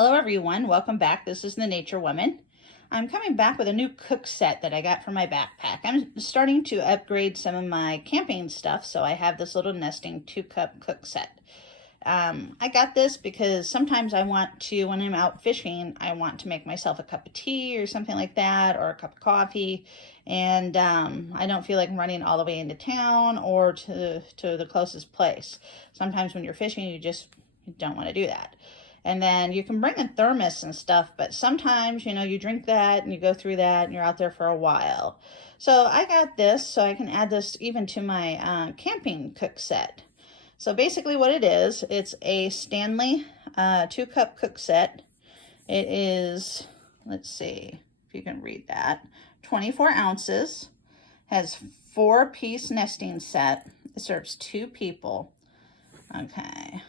Hello everyone, welcome back. This is the Nature Woman. I'm coming back with a new cook set that I got for my backpack. I'm starting to upgrade some of my camping stuff, so I have this little nesting 2-cup cook set. I got this because sometimes I want to, when I'm out fishing, I want to make myself a cup of tea or something like that, or a cup of coffee, and I don't feel like running all the way into town or to the closest place. Sometimes when you're fishing, you don't want to do that. And then you can bring a thermos and stuff, but sometimes, you drink that and you go through that and you're out there for a while. So I got this so I can add this even to my camping cook set. So basically what it is, it's a Stanley 2-cup cook set. It is, let's see if you can read that, 24 ounces, has 4-piece nesting set. It serves 2 people. Okay.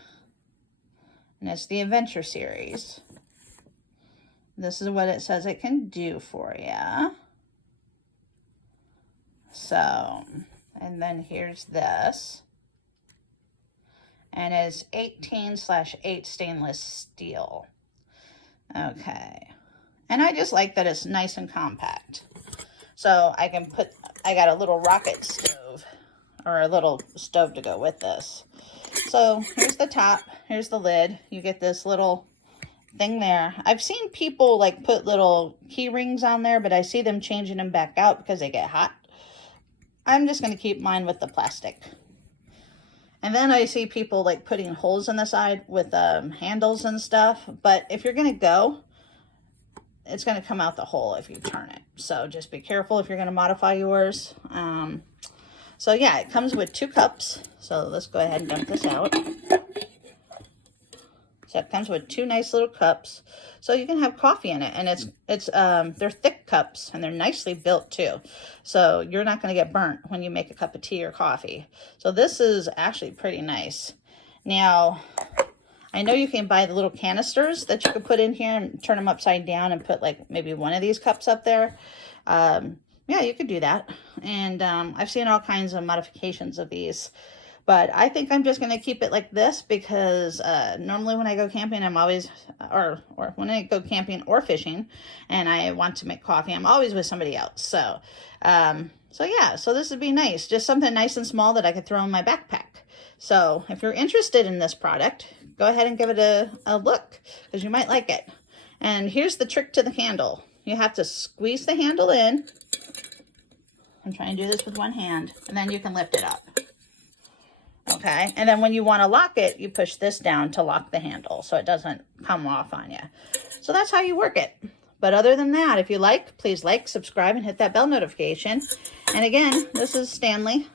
And it's the Adventure series. This is what it says it can do for you. So, and then here's this. And it's 18/8 stainless steel. Okay. And I just like that it's nice and compact. So I got a little rocket stove, or a little stove to go with this. So here's the top, here's the lid. You get this little thing there. I've seen people like put little key rings on there, but I see them changing them back out because they get hot. I'm just going to keep mine with the plastic. And then I see people like putting holes in the side with handles and stuff. But if you're going to go, it's going to come out the hole if you turn it. So just be careful if you're going to modify yours. So yeah, it comes with 2 cups. So let's go ahead and dump this out. So it comes with 2 nice little cups. So you can have coffee in it, and they're thick cups and they're nicely built too. So you're not going to get burnt when you make a cup of tea or coffee. So this is actually pretty nice. Now, I know you can buy the little canisters that you could put in here and turn them upside down and put like maybe one of these cups up there. Yeah, you could do that. And I've seen all kinds of modifications of these. But I think I'm just going to keep it like this because normally when I go camping, I'm always, or when I go camping or fishing and I want to make coffee, I'm always with somebody else. So yeah, so this would be nice. Just something nice and small that I could throw in my backpack. So if you're interested in this product, go ahead and give it a look because you might like it. And here's the trick to the handle. You have to squeeze the handle in. I'm trying to do this with one hand, and then you can lift it up. Okay, and then when you want to lock it, you push this down to lock the handle so it doesn't come off on you. So that's how you work it. But other than that, if you like, please like, subscribe, and hit that bell notification. And again, this is Stanley.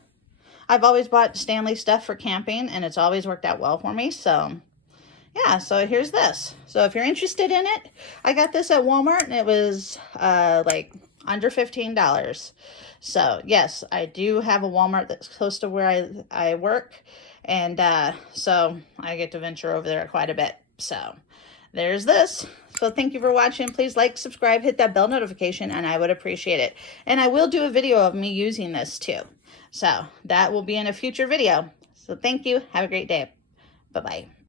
I've always bought Stanley stuff for camping, and it's always worked out well for me. So yeah, so here's this. So if you're interested in it, I got this at Walmart, and it was like under $15. So yes, I do have a Walmart that's close to where I work, and so I get to venture over there quite a bit. So there's this. So thank you for watching. Please like, subscribe, hit that bell notification, and I would appreciate it. And I will do a video of me using this too. So that will be in a future video. So thank you. Have a great day. Bye-bye.